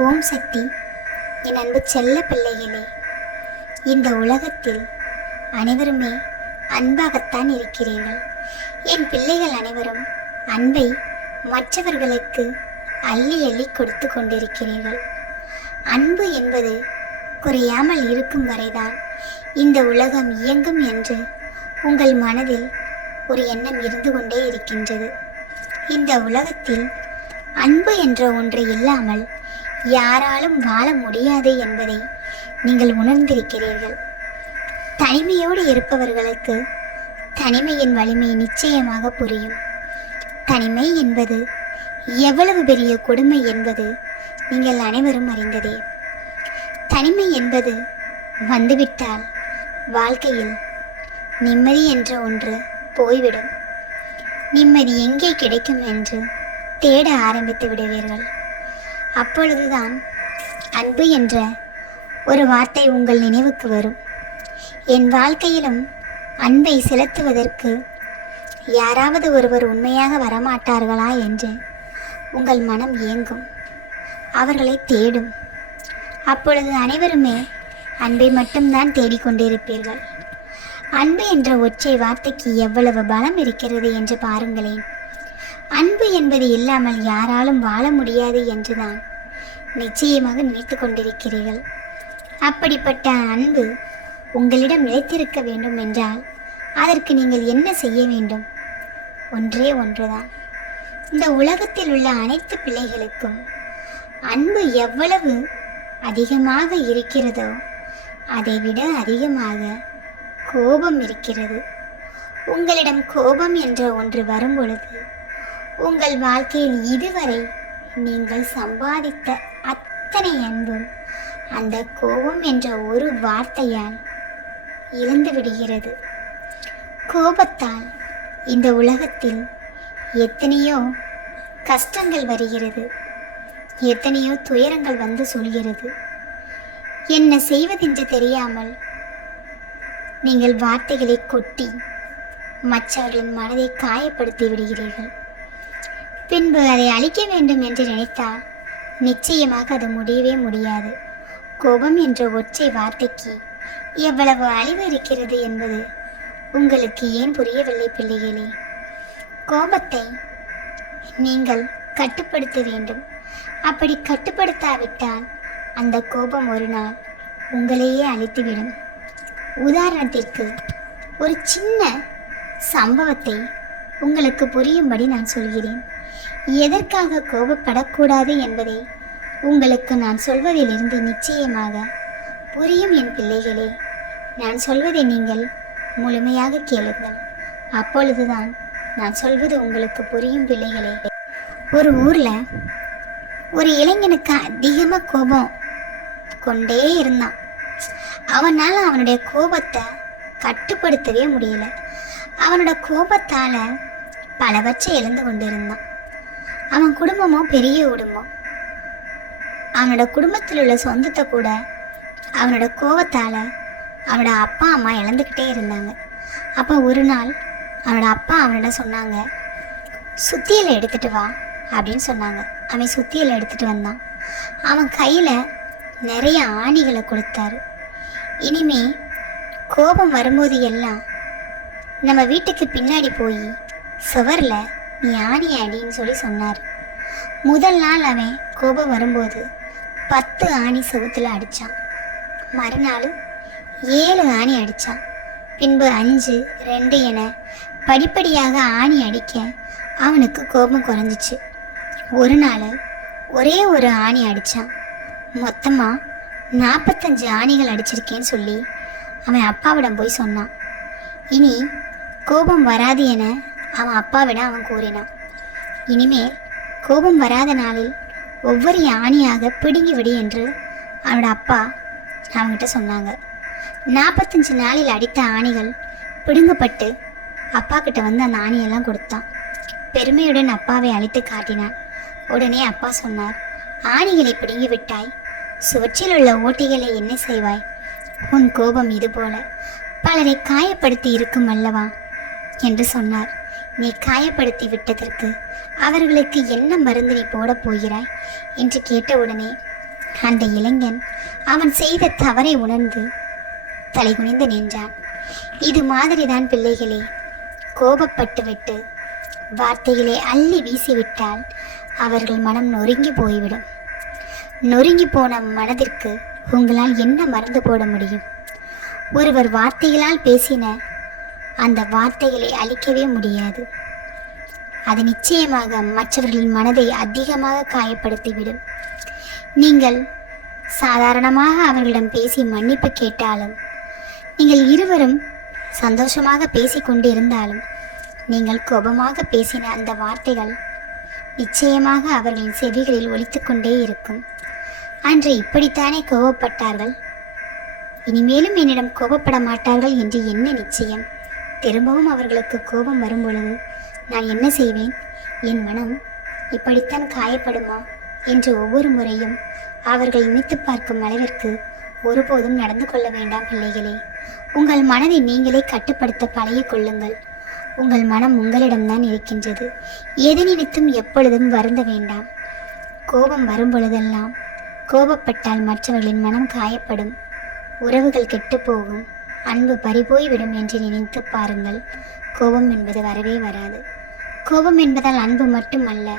ஓம் சக்தி. என் அன்பு செல்ல பிள்ளைகளே இந்த உலகத்தில் அனைவருமே அன்பாகத்தான் இருக்கிறீர்கள். என் பிள்ளைகள் அனைவரும் அன்பை மற்றவர்களுக்கு அள்ளி அள்ளி கொடுத்து கொண்டிருக்கிறீர்கள். அன்பு என்பது குறையாமல் இருக்கும் வரைதான் இந்த உலகம் இயங்கும் என்று உங்கள் மனதில் ஒரு எண்ணம் இருந்து கொண்டே இருக்கின்றது. இந்த உலகத்தில் அன்பு என்ற ஒன்று இல்லாமல் யாராலும் வாழ முடியாது என்பதை நீங்கள் உணர்ந்திருக்கிறீர்கள். தனிமையோடு இருப்பவர்களுக்கு தனிமையின் வலிமை நிச்சயமாக புரியும். தனிமை என்பது எவ்வளவு பெரிய கொடுமை என்பது நீங்கள் அனைவரும் அறிந்ததே. தனிமை என்பது வந்துவிட்டால் வாழ்க்கையில் நிம்மதி என்ற ஒன்று போய்விடும். நிம்மதி எங்கே கிடைக்கும் என்று தேட ஆரம்பித்து விடுவீர்கள். அப்பொழுதுதான் அன்பு என்ற ஒரு வார்த்தை உங்கள் நினைவுக்கு வரும். என் வாழ்க்கையிலும் அன்பை செலுத்துவதற்கு யாராவது ஒருவர் உண்மையாக வரமாட்டார்களா என்று உங்கள் மனம் ஏங்கும். அவர்களை தேடும். அப்பொழுது அனைவருமே அன்பை மட்டும்தான் தேடிக்கொண்டிருப்பீர்கள் அன்பு என்ற ஒற்றை வார்த்தைக்கு எவ்வளவு பலம் இருக்கிறது என்று பாருங்களேன். அன்பு என்பது இல்லாமல் யாராலும் வாழ முடியாது என்றுதான் நிச்சயமாக நினைத்து கொண்டிருக்கிறீர்கள். அப்படிப்பட்ட அன்பு உங்களிடம் நிலைத்திருக்க வேண்டும் என்றால் அதற்கு நீங்கள் என்ன செய்ய வேண்டும்? ஒன்றே ஒன்றுதான். இந்த உலகத்தில் உள்ள அனைத்து பிள்ளைகளுக்கும் அன்பு எவ்வளவு அதிகமாக இருக்கிறதோ அதைவிட அதிகமாக கோபம் இருக்கிறது. உங்களிடம் கோபம் என்ற ஒன்று வரும் பொழுது உங்கள் வாழ்க்கையில் இதுவரை நீங்கள் சம்பாதித்த அத்தனை அன்பும் அந்த கோபம் என்ற ஒரு வார்த்தையால் இழந்து விடுகிறது. கோபத்தால் இந்த உலகத்தில் எத்தனையோ கஷ்டங்கள் வருகிறது. எத்தனையோ துயரங்கள் வந்து சொல்கிறது. என்ன செய்வதென்று தெரியாமல் நீங்கள் வார்த்தைகளை கொட்டி மற்றவர்களின் மனதை காயப்படுத்தி விடுகிறீர்கள். பின்பு அதை அழிக்க வேண்டும் என்று நினைத்தால் நிச்சயமாக அது முடியவே முடியாது. கோபம் என்ற ஒற்றை வார்த்தைக்கு எவ்வளவு அழிவு இருக்கிறது என்பது உங்களுக்கு ஏன் புரியவில்லை பிள்ளைகளே? கோபத்தை நீங்கள் கட்டுப்படுத்த வேண்டும். அப்படி கட்டுப்படுத்தாவிட்டால் அந்த கோபம் ஒரு நாள் உங்களையே அழித்துவிடும். உதாரணத்திற்கு ஒரு சின்ன சம்பவத்தை உங்களுக்கு புரியும்படி நான் சொல்கிறேன். எதற்காக கோபப்படக்கூடாது என்பதை உங்களுக்கு நான் சொல்வதிலிருந்து நிச்சயமாக புரியும் என் பிள்ளைகளே. நான் சொல்வதை நீங்கள் முழுமையாக கேளுங்கள். அப்பொழுதுதான் நான் சொல்வது உங்களுக்கு புரியும் பிள்ளைகளே. ஒரு ஊரில் ஒரு இளைஞனுக்கு அதிகமாக கோபம் கொண்டே இருந்தான். அவனால் அவனுடைய கோபத்தை கட்டுப்படுத்தவே முடியல. அவனோட கோபத்தால் பலவற்றை எழுந்து கொண்டிருந்தான். அவன் குடும்பமும் பெரிய குடும்பம். அவனோட குடும்பத்தில் உள்ள சொந்தத்தை கூட அவனோட கோபத்தால் அவனோட அப்பா அம்மா இழந்துக்கிட்டே இருந்தாங்க. அப்போ ஒரு நாள் அவனோட அப்பா அவனோட சொன்னாங்க சுத்தியில் எடுத்துகிட்டு வா அப்படின்னு சொன்னாங்க. அவன் சுத்தியில் எடுத்துகிட்டு வந்தான். அவன் கையில் நிறைய ஆணிகளை கொடுத்தாரு. இனிமே கோபம் வரும்போது எல்லாம் நம்ம வீட்டுக்கு பின்னாடி போய் சுவரில் நீ ஆணி அடின்னு சொல்லி சொன்னார். முதல் நாள் அவன் கோபம் வரும்போது பத்து ஆணி சுகத்தில் அடித்தான் மறுநாள் ஏழு ஆணி அடித்தான் பின்பு அஞ்சு ரெண்டு என படிப்படியாக ஆணி அடிக்க அவனுக்கு கோபம் குறைஞ்சிச்சு. ஒரு நாள் ஒரே ஒரு ஆணி அடித்தான் மொத்தமாக நாற்பத்தஞ்சு ஆணிகள் அடிச்சிருக்கேன்னு சொல்லி அவன் அப்பாவிடம் போய் சொன்னான். இனி கோபம் வராது என அவன் அப்பாவிடம் அவன் கூறினான். இனிமேல் கோபம் வராத நாளில் ஒவ்வொரு ஆணியாக பிடுங்கி விடு என்று அவனோட அப்பா அவன்கிட்ட சொன்னாங்க. நாற்பத்தஞ்சு நாளில் அடித்த ஆணிகள் பிடுங்கப்பட்டு அப்பா கிட்ட வந்து அந்த ஆணியெல்லாம் கொடுத்தான். பெருமையுடன் அப்பாவை அழைத்து காட்டினான். உடனே அப்பா சொன்னார் ஆணிகளை பிடுங்கி விட்டாய் சுவற்றில் உள்ள ஓட்டைகளை என்ன செய்வாய்? உன் கோபம் இதுபோல பலரை காயப்படுத்தி இருக்கும் அல்லவா? என்று சொன்னார். நீ காயப்படுத்தி விட்டதற்கு அவர்களுக்கு என்ன மருந்து நீ போடப் போகிறாய்? என்று கேட்டவுடனே அந்த இளைஞன் அவன் செய்த தவறை உணர்ந்து தலைகுனிந்து நின்றான். இது மாதிரிதான் பிள்ளைகளே கோபப்பட்டுவிட்டு வார்த்தைகளை அள்ளி வீசிவிட்டால் அவர்கள் மனம் நொறுங்கி போய்விடும். நொறுங்கி போன மனதிற்கு உங்களால் என்ன மறந்து போட முடியும்? ஒருவர் வார்த்தைகளால் பேசின அந்த வார்த்தைகளை அழிக்கவே முடியாது. அது நிச்சயமாக மற்றவர்களின் மனதை அதிகமாக காயப்படுத்திவிடும். நீங்கள் சாதாரணமாக அவர்களிடம் பேசி மன்னிப்பு கேட்டாலும் நீங்கள் இருவரும் சந்தோஷமாக பேசிக்கொண்டு இருந்தாலும் நீங்கள் கோபமாக பேசின அந்த வார்த்தைகள் நிச்சயமாக அவர்களின் செவிகளில் ஒலித்துக்கொண்டே இருக்கும். அன்று இப்படித்தானே கோபப்பட்டார்கள்? இனிமேலும் என்னிடம் கோபப்பட மாட்டார்கள் என்று என்ன நிச்சயம்? திரும்பவும் அவர்களுக்கு கோபம் வரும்பொழுது நான் என்ன செய்வேன்? என் மனம் இப்படித்தான் காயப்படுமா? என்று ஒவ்வொரு முறையும் அவர்கள் நினைத்து பார்க்கும் அளவிற்கு ஒருபோதும் நடந்து கொள்ள வேண்டாம் பிள்ளைகளே. உங்கள் மனதை நீங்களே கட்டுப்படுத்த பழகி கொள்ளுங்கள். உங்கள் மனம் உங்களிடம்தான் இருக்கின்றது. எதை நினைத்தும் எப்பொழுதும் வருந்த வேண்டாம். கோபம் வரும் பொழுதெல்லாம் கோபப்பட்டால் மற்றவர்களின் மனம் காயப்படும். உறவுகள் கெட்டுப்போகும் அன்பு பறிபோய்விடும் என்று நினைத்து பாருங்கள். கோபம் என்பது வரவே வராது. கோபம் என்பதால் அன்பு மட்டுமல்ல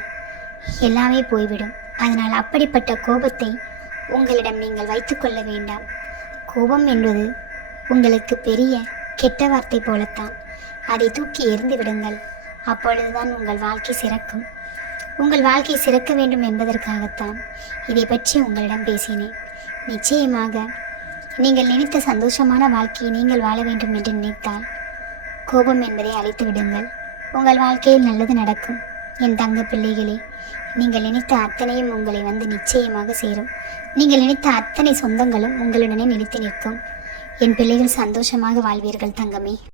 எல்லாமே போய்விடும். அதனால் அப்படிப்பட்ட கோபத்தை உங்களிடம் நீங்கள் வைத்துக்கொள்ள வேண்டாம். கோபம் என்பது உங்களுக்கு பெரிய கெட்ட வார்த்தை போலத்தான். அதை தூக்கி எறிந்து விடுங்கள். அப்பொழுதுதான் உங்கள் வாழ்க்கை சிறக்கும். உங்கள் வாழ்க்கை சிறக்க வேண்டும் என்பதற்காகத்தான் இதை பற்றி உங்களிடம் பேசினேன். நிச்சயமாக நீங்கள் நினைத்த சந்தோஷமான வாழ்க்கையை நீங்கள் வாழ வேண்டும் என்று நினைத்தால் கோபம் என்பதை அழைத்து விடுங்கள். உங்கள் வாழ்க்கையில் நல்லது நடக்கும். என் தங்க பிள்ளைகளே நீங்கள் நினைத்த அத்தனையும் உங்களை வந்து நிச்சயமாக சேரும். நீங்கள் நினைத்த அத்தனை சொந்தங்களும் உங்களுடனே நினைத்து நிற்கும். என் பிள்ளைகள் சந்தோஷமாக வாழ்வீர்கள் தங்கமே.